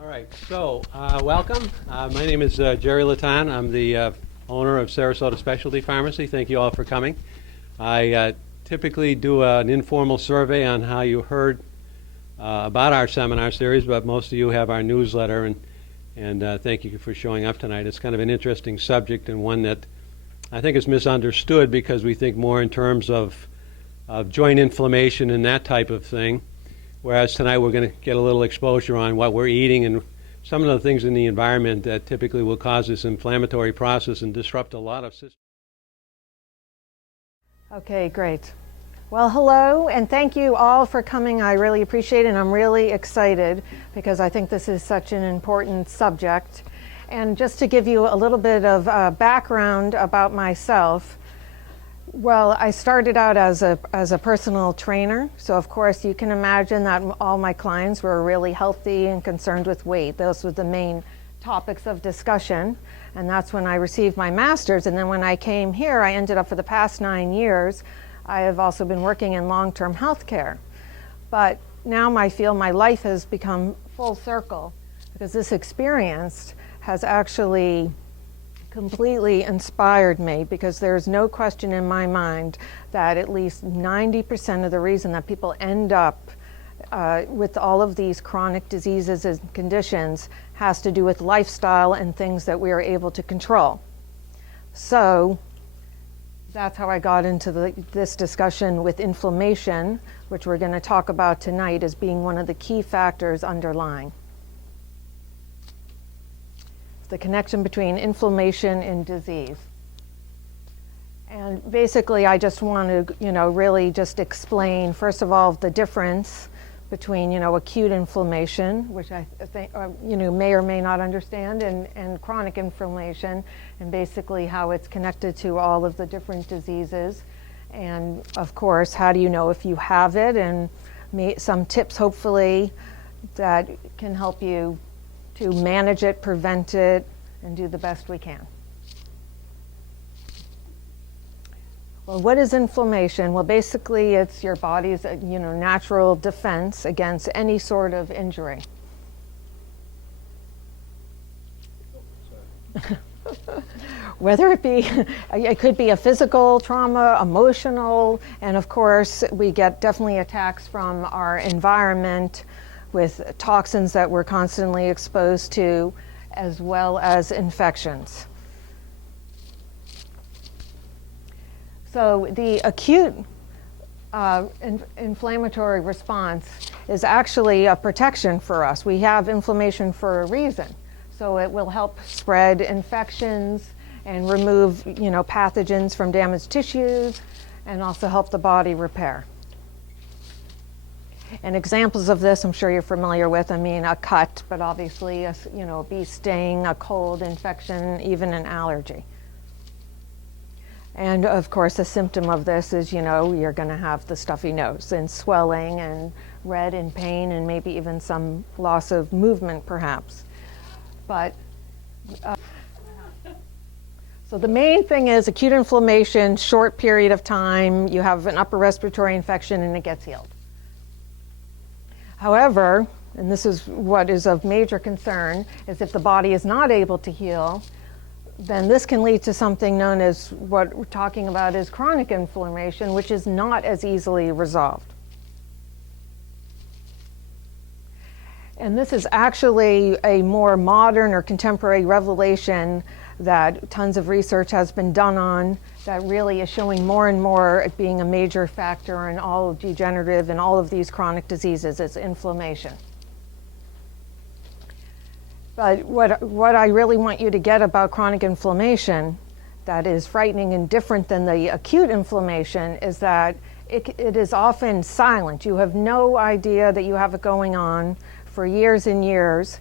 All right, so welcome. My name is Jerry Latan. I'm the owner of Sarasota Specialty Pharmacy. Thank you all for coming. I typically do an informal survey on how you heard about our seminar series, but most of you have our newsletter, and thank you for showing up tonight. It's kind of an interesting subject and one that I think is misunderstood because we think more in terms of joint inflammation and that type of thing. Whereas tonight we're going to get a little exposure on what we're eating and some of the things in the environment that typically will cause this inflammatory process and disrupt a lot of systems. Okay, great. Well, hello, and thank you all for coming. I really appreciate it, and I'm really excited because I think this is such an important subject. And just to give you a little bit of background about myself, well, I started out as a personal trainer, so of course you can imagine that all my clients were really healthy and concerned with weight. Those were the main topics of discussion, and that's when I received my master's. And then when I came here, I ended up for the past 9 years, I have also been working in long-term health care. But now I feel my life has become full circle because this experience has actually completely inspired me, because there's no question in my mind that at least 90% of the reason that people end up with all of these chronic diseases and conditions has to do with lifestyle and things that we are able to control. So that's how I got into this discussion with inflammation, which we're going to talk about tonight as being one of the key factors underlying the connection between inflammation and disease. And basically, I just want to, really just explain, first of all, the difference between, acute inflammation, which I think, may or may not understand, and chronic inflammation, and basically how it's connected to all of the different diseases. And of course, how do you know if you have it, and some tips, hopefully, that can help you to manage it, prevent it, and do the best we can. Well, what is inflammation? Well, basically, it's your body's natural defense against any sort of injury. Whether it be, it could be a physical trauma, emotional, and of course, we get definitely attacks from our environment, with toxins that we're constantly exposed to, as well as infections. So the acute inflammatory response is actually a protection for us. We have inflammation for a reason. So it will help spread infections and remove, pathogens from damaged tissues, and also help the body repair. And examples of this, I'm sure you're familiar with. A cut, but obviously, a bee sting, a cold infection, even an allergy. And of course, a symptom of this is, you're going to have the stuffy nose and swelling and red and pain, and maybe even some loss of movement, perhaps. But so the main thing is acute inflammation, short period of time. You have an upper respiratory infection, and it gets healed. However, and this is what is of major concern, is if the body is not able to heal, then this can lead to something known as what we're talking about as chronic inflammation, which is not as easily resolved. And this is actually a more modern or contemporary revelation that tons of research has been done on, that really is showing more and more it being a major factor in all of degenerative and all of these chronic diseases is inflammation. But what I really want you to get about chronic inflammation that is frightening and different than the acute inflammation is that it is often silent. You have no idea that you have it going on for years and years.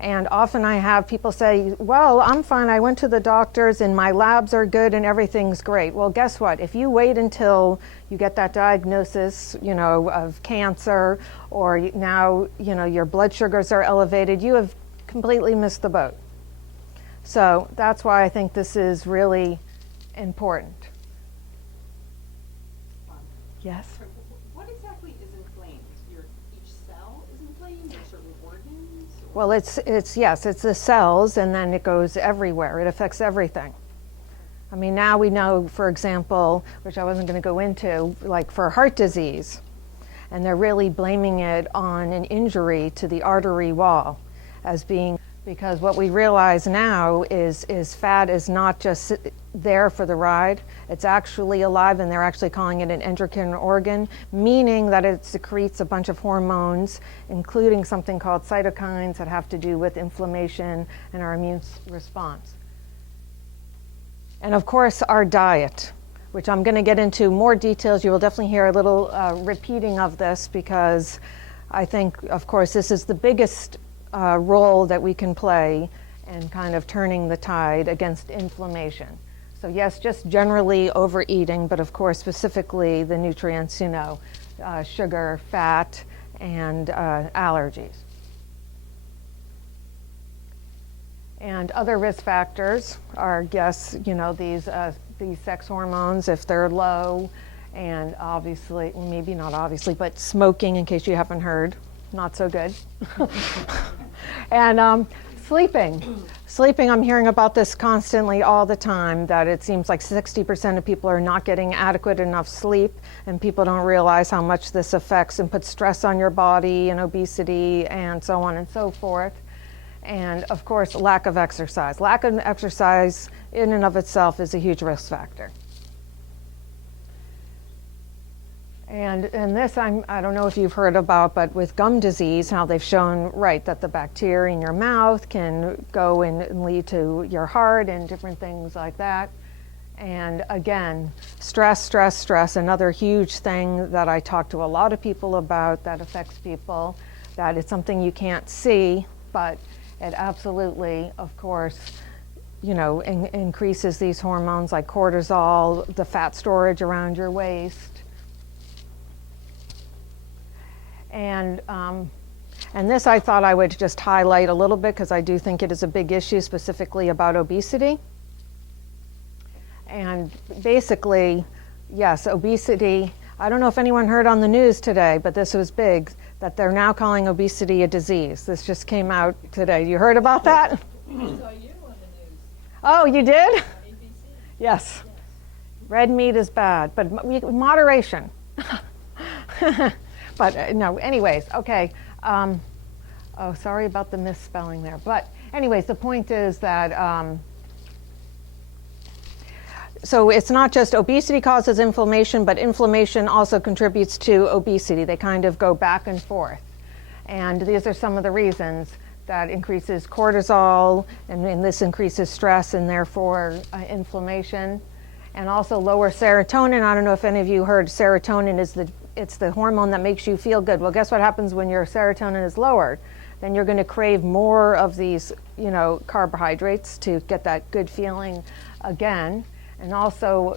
And often I have people say, well, I'm fine, I went to the doctors and my labs are good and everything's great. Well, guess what? If you wait until you get that diagnosis, of cancer, or now, your blood sugars are elevated, you have completely missed the boat. So that's why I think this is really important. Yes? What exactly is inflamed? Each cell is inflamed, or certain organs? Well, yes, it's the cells, and then it goes everywhere. It affects everything. I mean, now we know, for example, which I wasn't going to go into, like for heart disease, and they're really blaming it on an injury to the artery wall as being, because what we realize now is fat is not just there for the ride, it's actually alive, and they're actually calling it an endocrine organ, meaning that it secretes a bunch of hormones, including something called cytokines that have to do with inflammation and our immune response. And of course, our diet, which I'm going to get into more details. You will definitely hear a little repeating of this, because I think, of course, this is the biggest role that we can play in kind of turning the tide against inflammation. So yes, just generally overeating, but of course specifically the nutrients, sugar, fat, and allergies. And other risk factors are, yes, these sex hormones, if they're low, and obviously, maybe not obviously, but smoking, in case you haven't heard, not so good. And sleeping. Sleeping, I'm hearing about this constantly all the time, that it seems like 60% of people are not getting adequate enough sleep, and people don't realize how much this affects and puts stress on your body, and obesity, and so on and so forth. And of course, lack of exercise. Lack of exercise in and of itself is a huge risk factor. And this, I don't know if you've heard about, but with gum disease, how they've shown, right, that the bacteria in your mouth can go and lead to your heart and different things like that. And again, stress, another huge thing that I talk to a lot of people about that affects people, that it's something you can't see, but it absolutely, of course, increases these hormones like cortisol, the fat storage around your waist. And this I thought I would just highlight a little bit, because I do think it is a big issue, specifically about obesity. And basically, yes, obesity, I don't know if anyone heard on the news today, but this was big, that they're now calling obesity a disease. This just came out today. You heard about that? I saw you on the news. Oh, you did? ABC. Yes. Red meat is bad, but moderation. But no, anyways, okay. Oh, sorry about the misspelling there. But anyways, the point is that, so it's not just obesity causes inflammation, but inflammation also contributes to obesity. They kind of go back and forth. And these are some of the reasons that increases cortisol, and this increases stress and therefore inflammation. And also lower serotonin. I don't know if any of you heard serotonin is it's the hormone that makes you feel good. Well, guess what happens when your serotonin is lowered? Then you're going to crave more of these, carbohydrates to get that good feeling again. And also,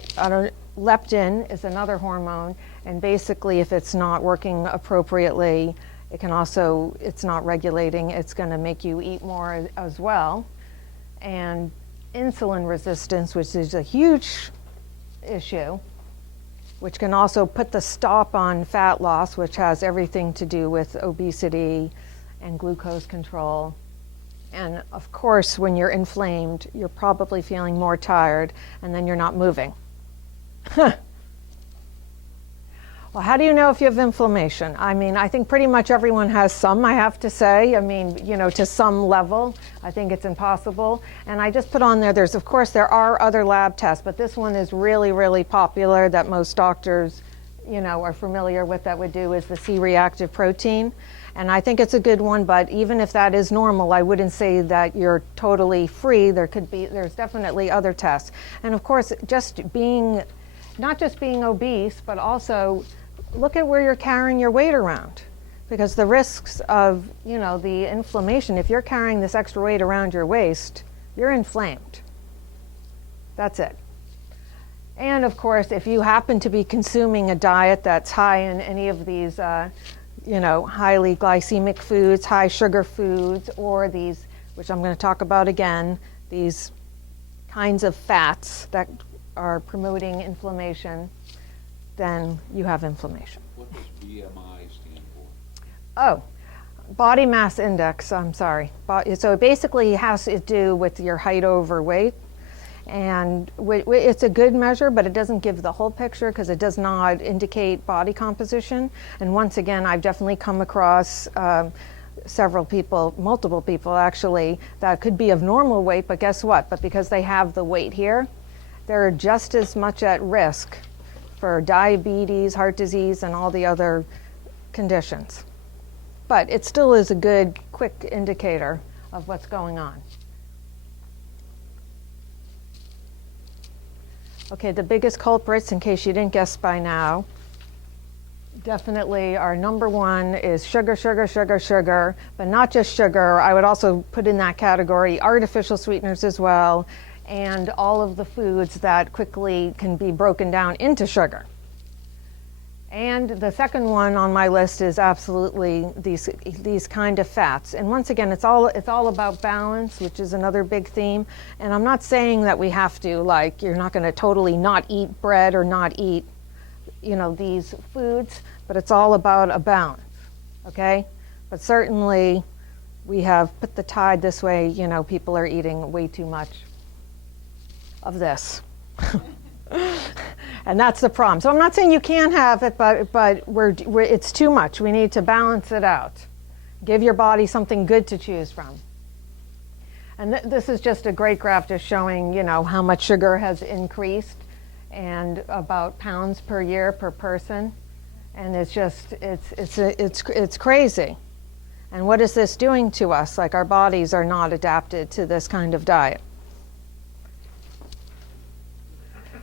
leptin is another hormone, and basically if it's not working appropriately, it's not regulating, it's going to make you eat more as well. And insulin resistance, which is a huge issue, which can also put the stop on fat loss, which has everything to do with obesity and glucose control. And of course, when you're inflamed, you're probably feeling more tired, and then you're not moving. Well, how do you know if you have inflammation? I mean, I think pretty much everyone has some, I have to say. I mean, to some level. I think it's impossible. And I just put on there, of course, there are other lab tests, but this one is really, really popular that most doctors, are familiar with, that would do, is the C-reactive protein. And I think it's a good one, but even if that is normal, I wouldn't say that you're totally free. There's definitely other tests. And of course, not just being obese, but also look at where you're carrying your weight around. Because the risks of, the inflammation, if you're carrying this extra weight around your waist, you're inflamed. That's it. And of course, if you happen to be consuming a diet that's high in any of these, highly glycemic foods, high sugar foods, or these, which I'm going to talk about again, these kinds of fats that are promoting inflammation, then you have inflammation. What does BMI stand for? Oh, Body mass index, I'm sorry. So it basically has to do with your height over weight. And it's a good measure, but it doesn't give the whole picture because it does not indicate body composition. And once again, I've definitely come across several people, multiple people actually, that could be of normal weight, but guess what? But because they have the weight here, they're just as much at risk for diabetes, heart disease, and all the other conditions. But it still is a good, quick indicator of what's going on. Okay, the biggest culprits, in case you didn't guess by now, definitely our number one is sugar, sugar, sugar, sugar, but not just sugar. I would also put in that category artificial sweeteners as well, and all of the foods that quickly can be broken down into sugar. And the second one on my list is absolutely these kind of fats. And once again, it's all about balance, which is another big theme. And I'm not saying that we have to, like, you're not going to totally not eat bread or not eat, these foods, but it's all about a balance, okay? But certainly we have put the tide this way, people are eating way too much of this. And that's the problem. So I'm not saying you can't have it, but it's too much. We need to balance it out. Give your body something good to choose from. And this is just a great graph just showing, how much sugar has increased and about pounds per year per person. And it's just, it's crazy. And what is this doing to us? Like, our bodies are not adapted to this kind of diet.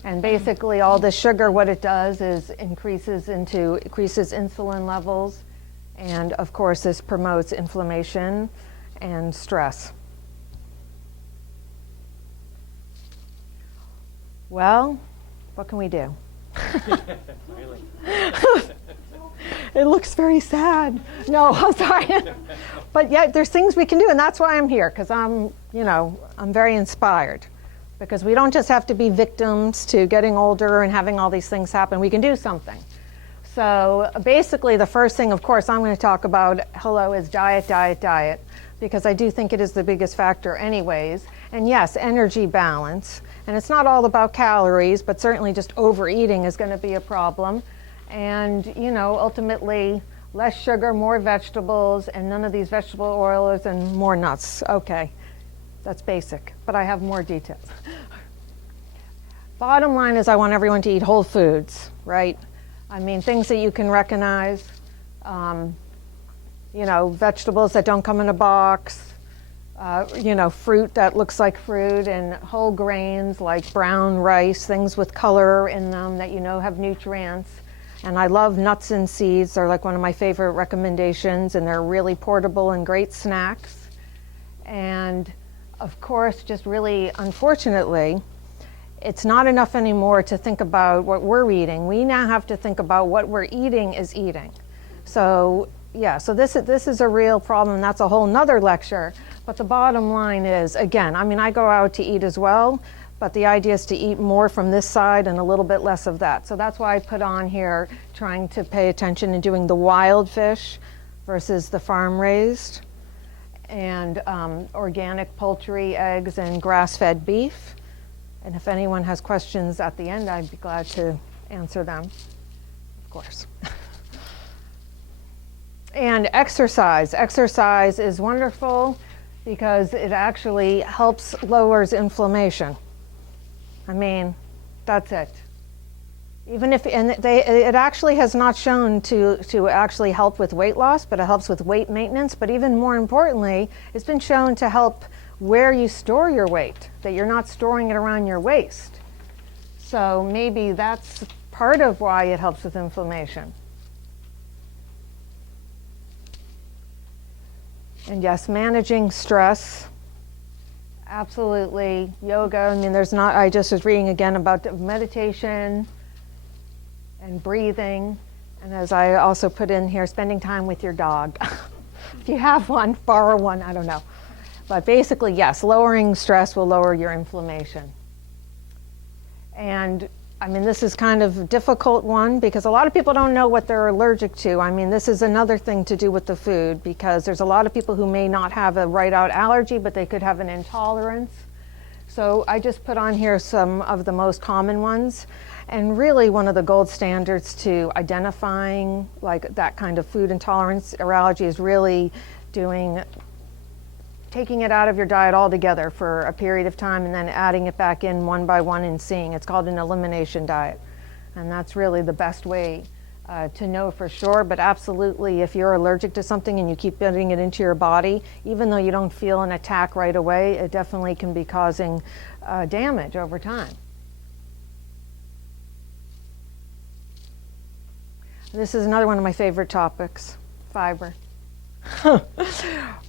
And basically all the sugar, what it does is increases insulin levels. And of course, this promotes inflammation and stress. Well, what can we do? It looks very sad. No, I'm sorry. But yeah, there's things we can do, and that's why I'm here, because I'm very inspired. Because we don't just have to be victims to getting older and having all these things happen. We can do something. So basically, the first thing, of course, I'm going to talk about, is diet, diet, diet, because I do think it is the biggest factor anyways. And yes, energy balance. And it's not all about calories, but certainly just overeating is going to be a problem. And, ultimately, less sugar, more vegetables, and none of these vegetable oils, and more nuts. Okay. That's basic, but I have more details. Bottom line is I want everyone to eat whole foods, right? I mean, things that you can recognize, vegetables that don't come in a box, fruit that looks like fruit, and whole grains like brown rice, things with color in them that have nutrients. And I love nuts and seeds. They're like one of my favorite recommendations, and they're really portable and great snacks. And of course, just really, unfortunately, it's not enough anymore to think about what we're eating. We now have to think about what we're eating is eating. So this is a real problem. That's a whole nother lecture. But the bottom line is, again, I go out to eat as well, but the idea is to eat more from this side and a little bit less of that. So that's why I put on here trying to pay attention and doing the wild fish versus the farm-raised, and organic poultry, eggs, and grass-fed beef. And if anyone has questions at the end, I'd be glad to answer them, of course. And exercise. Exercise is wonderful because it actually lowers inflammation. That's it. It actually has not shown to actually help with weight loss, but it helps with weight maintenance. But even more importantly, it's been shown to help where you store your weight, that you're not storing it around your waist. So maybe that's part of why it helps with inflammation. And yes, managing stress. Absolutely. Yoga. I just was reading again about meditation and breathing, and as I also put in here, spending time with your dog. If you have one, borrow one, I don't know. But basically, yes, lowering stress will lower your inflammation. And I mean, this is kind of a difficult one because a lot of people don't know what they're allergic to. I mean, this is another thing to do with the food because there's a lot of people who may not have a right out allergy, but they could have an intolerance. So I just put on here some of the most common ones. And really one of the gold standards to identifying like that kind of food intolerance or allergy is really taking it out of your diet altogether for a period of time and then adding it back in one by one and seeing. It's called an elimination diet. And that's really the best way to know for sure. But absolutely, if you're allergic to something and you keep putting it into your body, even though you don't feel an attack right away, it definitely can be causing damage over time. This is another one of my favorite topics, fiber.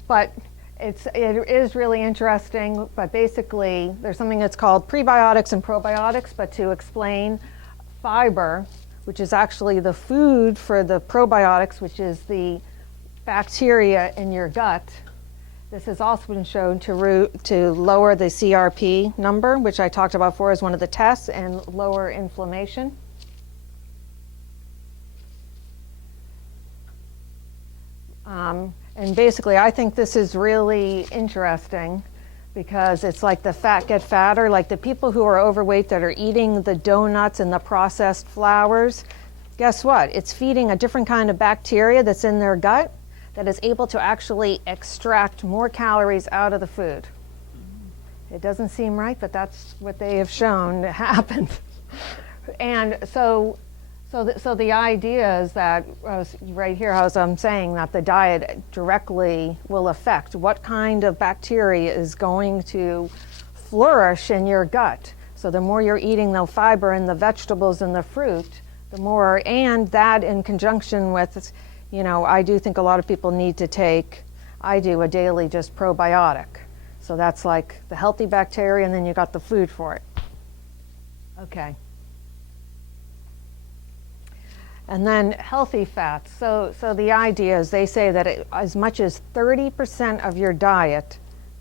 But it is really interesting, but basically there's something that's called prebiotics and probiotics, but to explain fiber, which is actually the food for the probiotics, which is the bacteria in your gut, this has also been shown to lower the CRP number, which I talked about before as one of the tests, and lower inflammation. And basically, I think this is really interesting because it's like the fat get fatter, like the people who are overweight that are eating the donuts and the processed flours, guess what? It's feeding a different kind of bacteria that's in their gut that is able to actually extract more calories out of the food. It doesn't seem right, but that's what they have shown happened. And so the idea is that, right here, as I'm saying, that the diet directly will affect what kind of bacteria is going to flourish in your gut. So the more you're eating the fiber and the vegetables and the fruit, the more, and that in conjunction with, I do think a lot of people need to take, I do a daily just probiotic. So that's like the healthy bacteria, and then you got the food for it. Okay. And then healthy fats. So the idea is they say that as much as 30% of your diet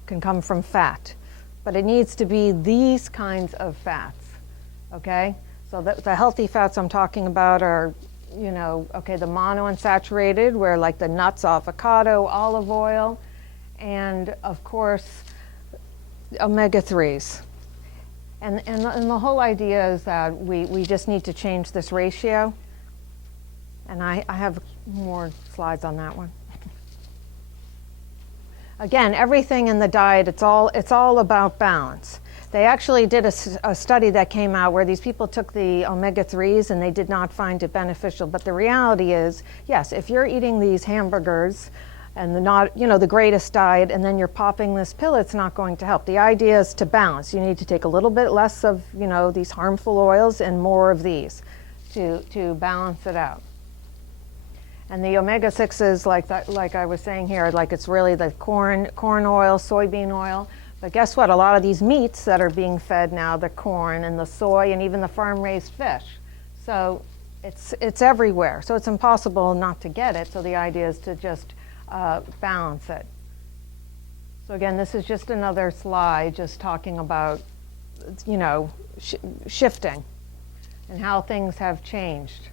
can come from fat, but it needs to be these kinds of fats, okay? So the healthy fats I'm talking about are, the monounsaturated, where like the nuts, avocado, olive oil, and of course, omega-3s. And the whole idea is that we just need to change this ratio. And I have more slides on that one. Again, everything in the diet, it's all about balance. They actually did a study that came out where these people took the omega-3s and they did not find it beneficial. But the reality is, yes, if you're eating these hamburgers and the greatest diet, and then you're popping this pill, it's not going to help. The idea is to balance. You need to take a little bit less of, these harmful oils and more of these to balance it out. And the omega-6s, like I was saying here, like it's really the corn oil, soybean oil. But guess what? A lot of these meats that are being fed now, the corn and the soy and even the farm-raised fish. So it's everywhere. So it's impossible not to get it. So the idea is to just balance it. So again, this is just another slide just talking about, shifting and how things have changed.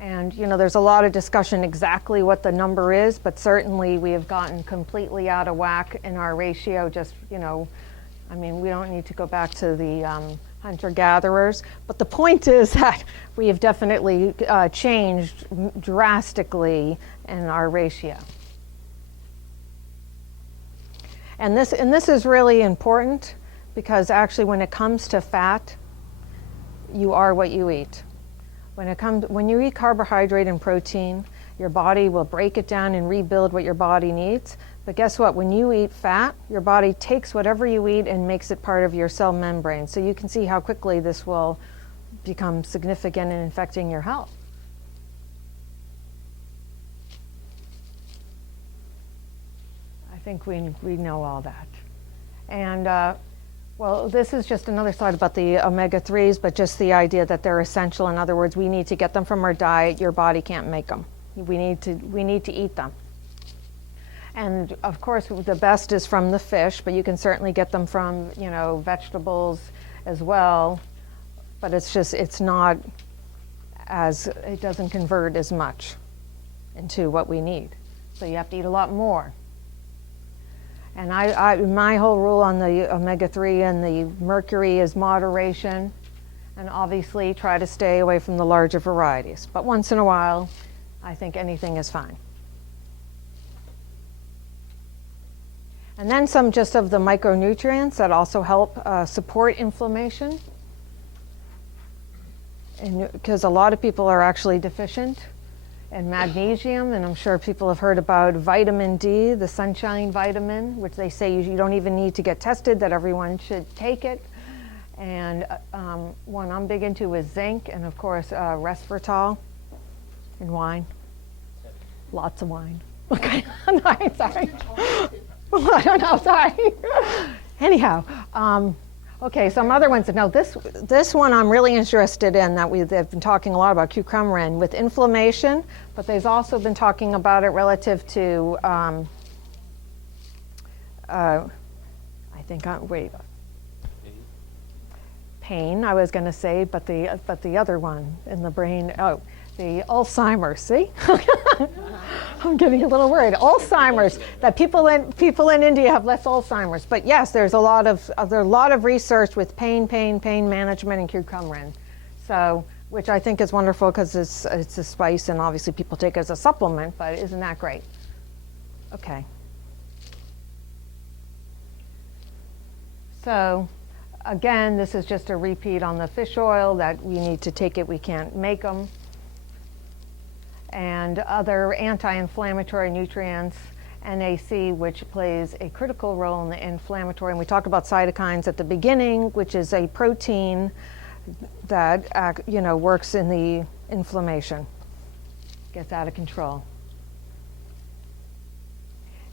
And there's a lot of discussion exactly what the number is, but certainly we have gotten completely out of whack in our ratio. Just, we don't need to go back to the hunter-gatherers. But the point is that we have definitely changed drastically in our ratio. And this is really important because actually when it comes to fat, you are what you eat. When you eat carbohydrate and protein, your body will break it down and rebuild what your body needs. But guess what? When you eat fat, your body takes whatever you eat and makes it part of your cell membrane. So you can see how quickly this will become significant in affecting your health. I think we know all that. And well, this is just another slide about the omega-3s, but just the idea that they're essential. In other words, we need to get them from our diet. Your body can't make them. We need to eat them. And of course, the best is from the fish, but you can certainly get them from, vegetables as well. but it's not it doesn't convert as much into what we need. So you have to eat a lot more. And my whole rule on the omega-3 and the mercury is moderation, and obviously try to stay away from the larger varieties. But once in a while, I think anything is fine. And then some just of the micronutrients that also help support inflammation. And because a lot of people are actually deficient in magnesium, and I'm sure people have heard about vitamin D, the sunshine vitamin, which they say you don't even need to get tested, that everyone should take it. And one I'm big into is zinc, and of course resveratrol in wine. Lots of wine. Okay, no, I'm sorry. I don't know, sorry. Anyhow, okay, some other ones. Now this one I'm really interested in, that they've been talking a lot about, cucumberin, with inflammation, but they've also been talking about it relative to, pain, I was going to say, but the other one in the brain, the Alzheimer's, see? I'm getting a little worried. Alzheimer's, that people in India have less Alzheimer's. But yes, there's a lot of research with pain management and cucumberin. So, which I think is wonderful because it's a spice, and obviously people take it as a supplement, but isn't that great? Okay. So, again, this is just a repeat on the fish oil, that we need to take it, we can't make them. And other anti-inflammatory nutrients, NAC, which plays a critical role in the inflammatory. And we talked about cytokines at the beginning, which is a protein that works in the inflammation, gets out of control.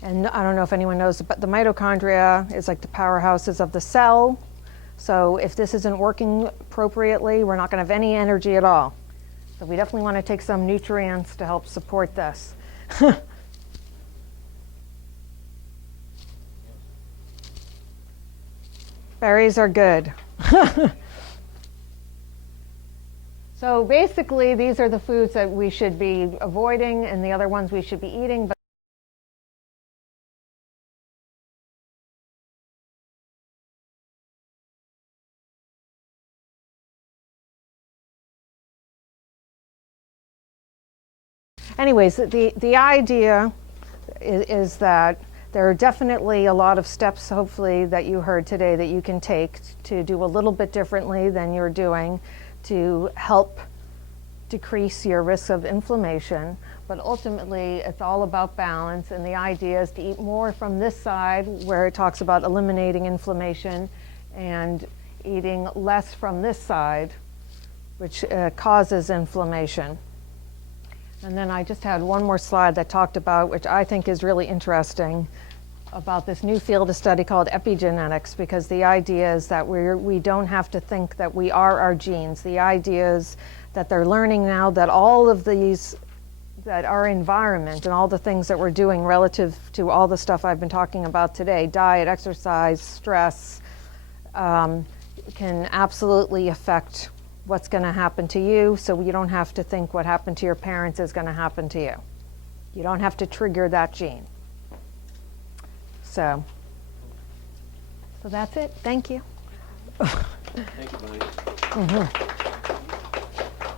And I don't know if anyone knows, but the mitochondria is like the powerhouses of the cell. So if this isn't working appropriately, we're not going to have any energy at all. So we definitely want to take some nutrients to help support this. Berries are good. So basically, these are the foods that we should be avoiding, and the other ones we should be eating. Anyways, the idea is that there are definitely a lot of steps, hopefully, that you heard today that you can take to do a little bit differently than you're doing to help decrease your risk of inflammation. But ultimately, it's all about balance, and the idea is to eat more from this side, where it talks about eliminating inflammation, and eating less from this side, which causes inflammation. And then I just had one more slide that talked about, which I think is really interesting, about this new field of study called epigenetics, because the idea is that we don't have to think that we are our genes. The idea is that they're learning now that all of these, that our environment and all the things that we're doing relative to all the stuff I've been talking about today, diet, exercise, stress, can absolutely affect what's going to happen to you, so you don't have to think what happened to your parents is going to happen to you. You don't have to trigger that gene. So that's it. Thank you. Thank you, Bonnie.